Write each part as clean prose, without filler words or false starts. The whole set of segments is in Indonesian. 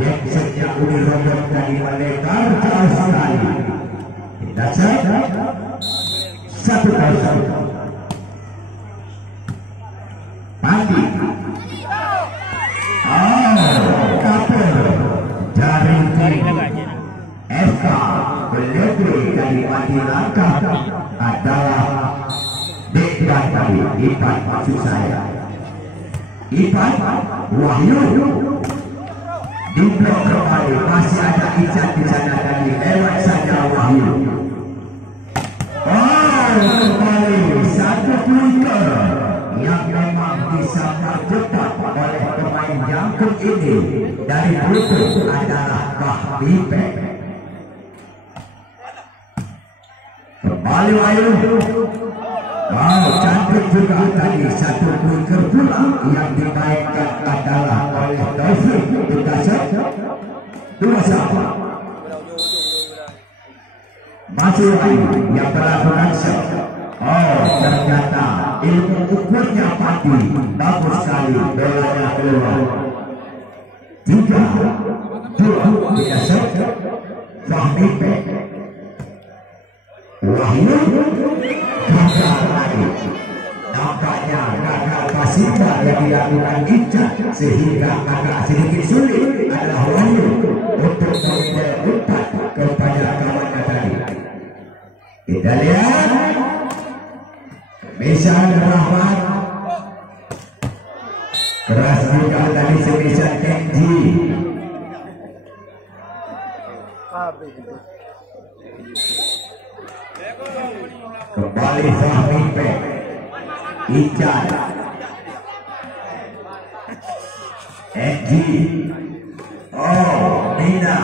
Jacksonnya Uni Robert dari melebar jauh sekali. Kita cek 1-0. Pandi. Kapel dari FK Beledri dari Pandi Langkah adalah Dekat tadi Ipan maksud saya. Ipan Wahyu di blok kembali masih ada Ican di sana tadi lewat saja Wahyu. Kembali satu pointer yang memang bisa tercepat oleh pemain jangkung ini dari Bluetooth adalah Kahbipe. Kembali Wahyu. Cantik juga tadi satu pointer pula yang dimainkan adalah oleh Taufik. Kita cek 2-1. Masih Wahyu yang melakukan set. Ternyata ilmu ukurnya Pati bagus sekali, belanya keluar. 3-2. Kita set Fahmi P. Wahyu gagal lagi. Nampaknya gagal pasifnya yang dilakukan Ican sehingga agak sedikit sulit adalah Wahyu untuk memperoleh umpan kepada kawannya tadi. Kita lihat Misal Rahmat keras juga tadi semisal Kenji. Kembali Fahmi P. Ican Kenji. Mina.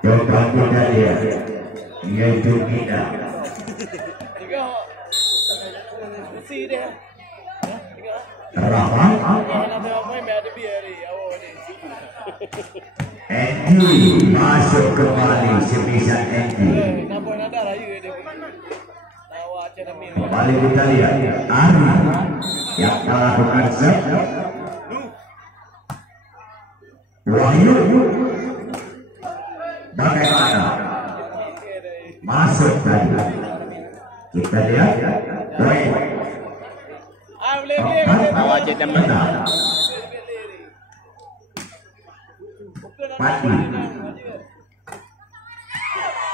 Coba kita lihat yaitu Mina. Rahmat Andy masuk kembali semisal Andy. Kembali kita lihat Ari yang melakukan set. Wahyu bagaimana masuk tadi. Kita lihat Pati.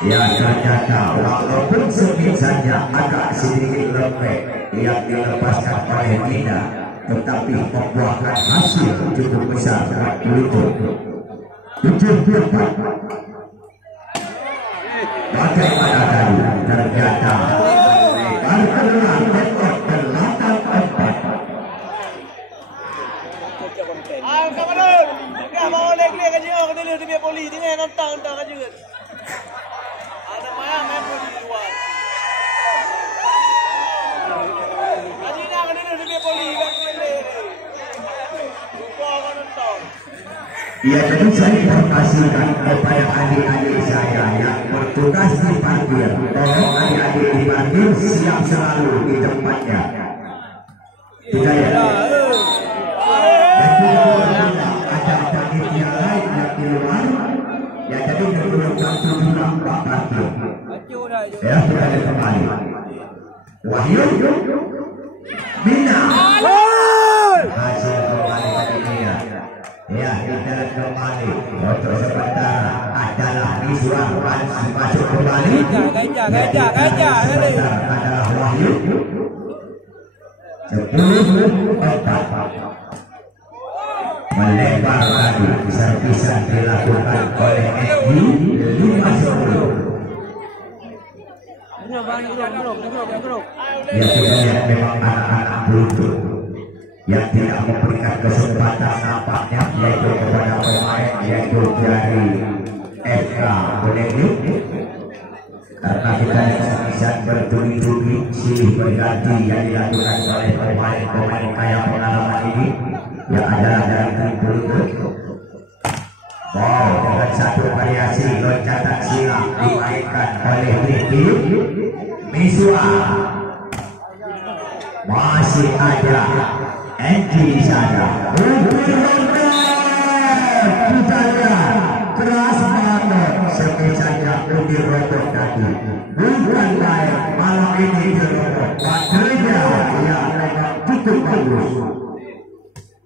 Ya ternyata walaupun sedikit saja agak sedikit lembek yang dilepaskan oleh Nina, tetapi membuahkan hasil cukup besar waktu itu. 74. Bagaimana tadi? Ternyata Barcelona tetap berlatang 4. Mau leg-leg aja orang dia lihat dia poli dia nantang aja kan. Ada main poli di luar. Aji nak dia lihat dia poli kan boleh. Lupa kan nantang. Ya, jadi saya terkasihkan kepada adik-adik saya yang bertugas di parkir. Tolong adik-adik di parkir siap selalu di tempatnya. Tidak ya? Ada panitia lain yang di luar. Ya, jadi menurut satu juga Pak Parkir. Ya, sudah ada kembali. Wahyu Mina. Hasil kembali tadi Mina. Ya, kita kembali untuk sementara adalah Miswar masuk kembali. Gajah adalah Wahyu 10-4. Melebar lagi, bisa dilakukan oleh Edi 5-10. Ya, kita lihat memang anak-anak Bluetooth yang tidak memberikan kesempatan nampaknya yaitu kepada pemain yaitu dari FK Beledri, karena kita bisa bertubi-tubi silih berganti yang dilakukan oleh pemain-pemain kaya pengalaman ini yang adalah dari tim Bluetooth. Dengan satu variasi loncatan silang dimainkan oleh Ricky Miswa. masih ada Andy di sana. Kita lihat keras banget sebisanya undi robot tadi. Bukan lain malam ini di robot baterainya yang memang cukup bagus.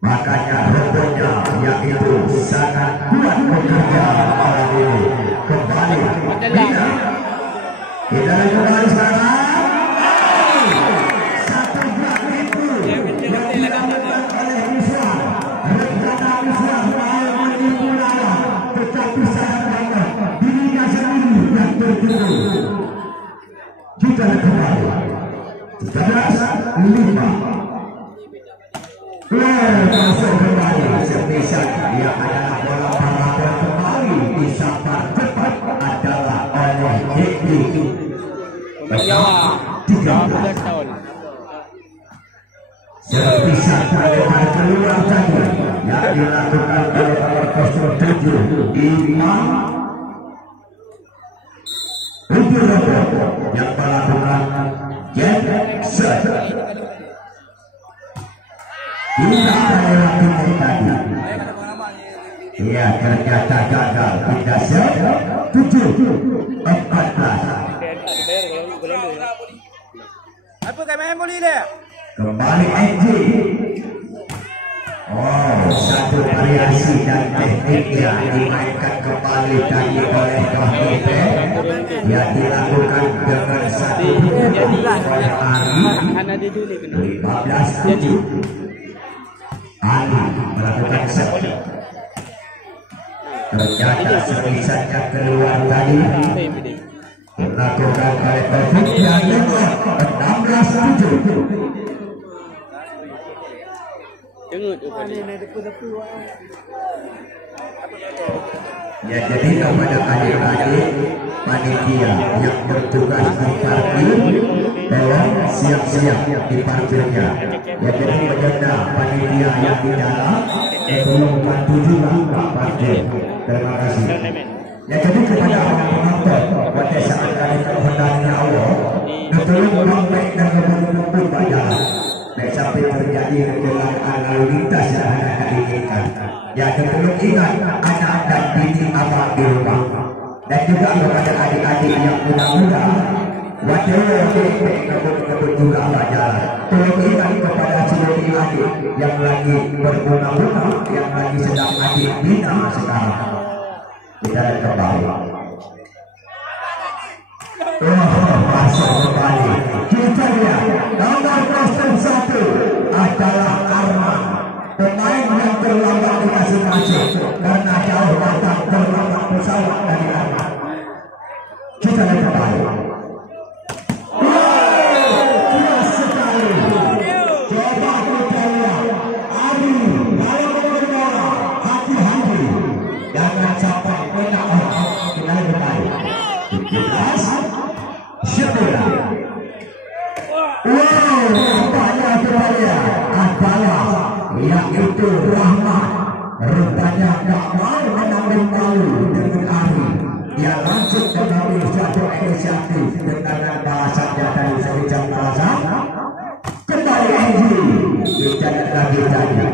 Makanya robotnya yaitu sangat kuat bekerja malam ini. Kembali kita kembali sekarang. Kita kembali 13-5 masuk kembali spesial yang adalah bola parabol kembali disambar cepat adalah oleh Edi bersama 13 tahun spesial lebar keluar tadi yang dilakukan oleh nomor 07 Imam undi robot yang melakukan Jackson. Kita melewati tadi. Ia ternyata gagal. Kita siap 7-14. Apa kayak main bola dia? Kembali Andy. Oh, satu variasi dan teknik yang dimainkan kembali tadi oleh Dohite yang dilakukan dengan satu oleh Ali 15-7. Ali melakukan set. Ternyata sebisanya keluar tadi dilakukan oleh Taufik yang 16-7. Ya, jadi kepada adik-adik panitia yang bertugas di parkir, tolong siap-siap di parkirnya. Ya, jadi penjaga panitia yang di dalam, tolong bantu juga Pak parkir. Terima kasih. Ya, jadi kepada penonton, pada saat kali kehendaknya Allah, tolong sampai dan kebun-kebun berjalan. Sampai terjadi kecelakaan lalu lintas yang anda inginkan. Ya, perlu ingat anak dan bini abang di rumah, dan juga kepada adik-adik yang muda-muda. Wajar kebun-kebun juga belajar. Perlu ingat kepada seluruh adik yang lagi berbunga-bunga, yang lagi sedang adik bina sekarang. Kita kembali. Masuk kembali. Kita lihat nomor 01 adalah Arman, pemain yang terlambat dikasih masuk karena jauh datang terlambat pesawat dari Arman. Kita lihat kembali. Keras sekali. Coba kita lihat Ari, kalau berbola hati-hati jangan sampai kena orang. Kita lihat kembali. Keras. Syukur. Rupanya kembali adalah yaitu Rahmat. Rupanya tak mau menanggung malu dengan Ari. Dia langsung mengambil satu inisiatif dengan bahasanya dari sebijak bahasa. Kembali Andy dicatat lagi tadi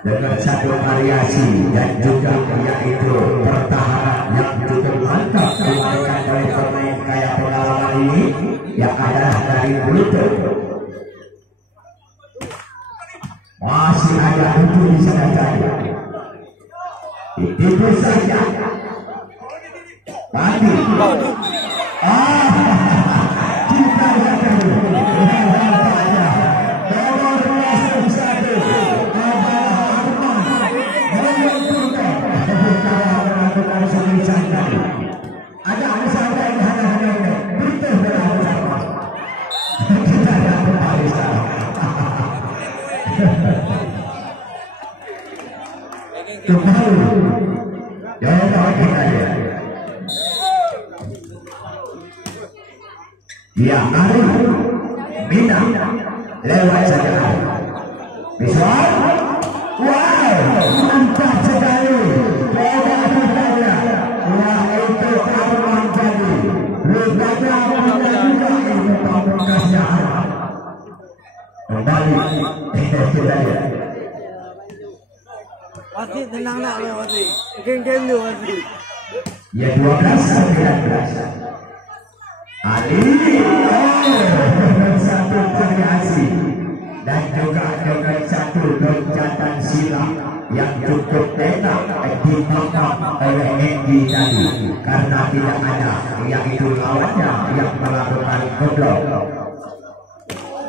dengan satu variasi dan juga yaitu pertahanan yang cukup mantap dimainkan oleh pemain kaya pengalaman ini yang adalah dari Bluetooth. Masih ada itu di sana saja. Itu saja. Tadi. Kita lihat dulu. Ya, Ari Mina lewat saja. Bisa? Wow, mantap sekali. Coba kita lihat. Wah, itu Arman tadi. Rupanya punya juga itu pamungkasnya. Kembali kita lihat. Wasit tenang nak wasit. Game dulu wasit. Ya 12-19. Ali satu variasi dan juga dengan satu loncatan silang yang cukup enak ditangkap oleh Andy tadi karena tidak ada yang itu lawannya yang melakukan goblok.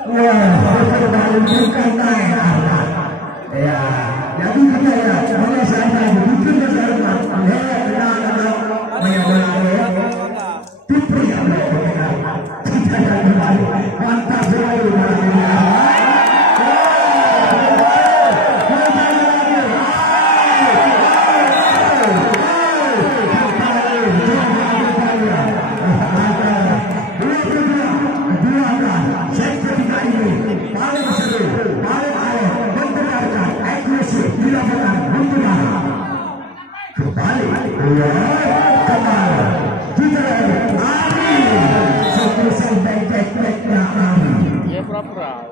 Bukan naik ya, jadi kita ya oleh saya mungkin besar mantap sekali.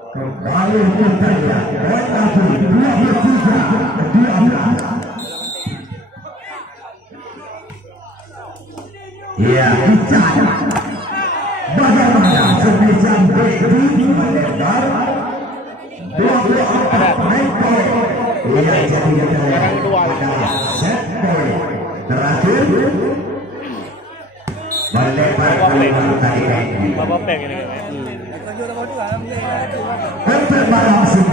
Kembali bertanya, tetapi 23-12. Ya, bicara. Bagaimana semacam berdiri melebar 24 ekor. Ya, jadi pada set point terakhir melebar keluar dari kaki. Bapak peng ini. Berterima kasih.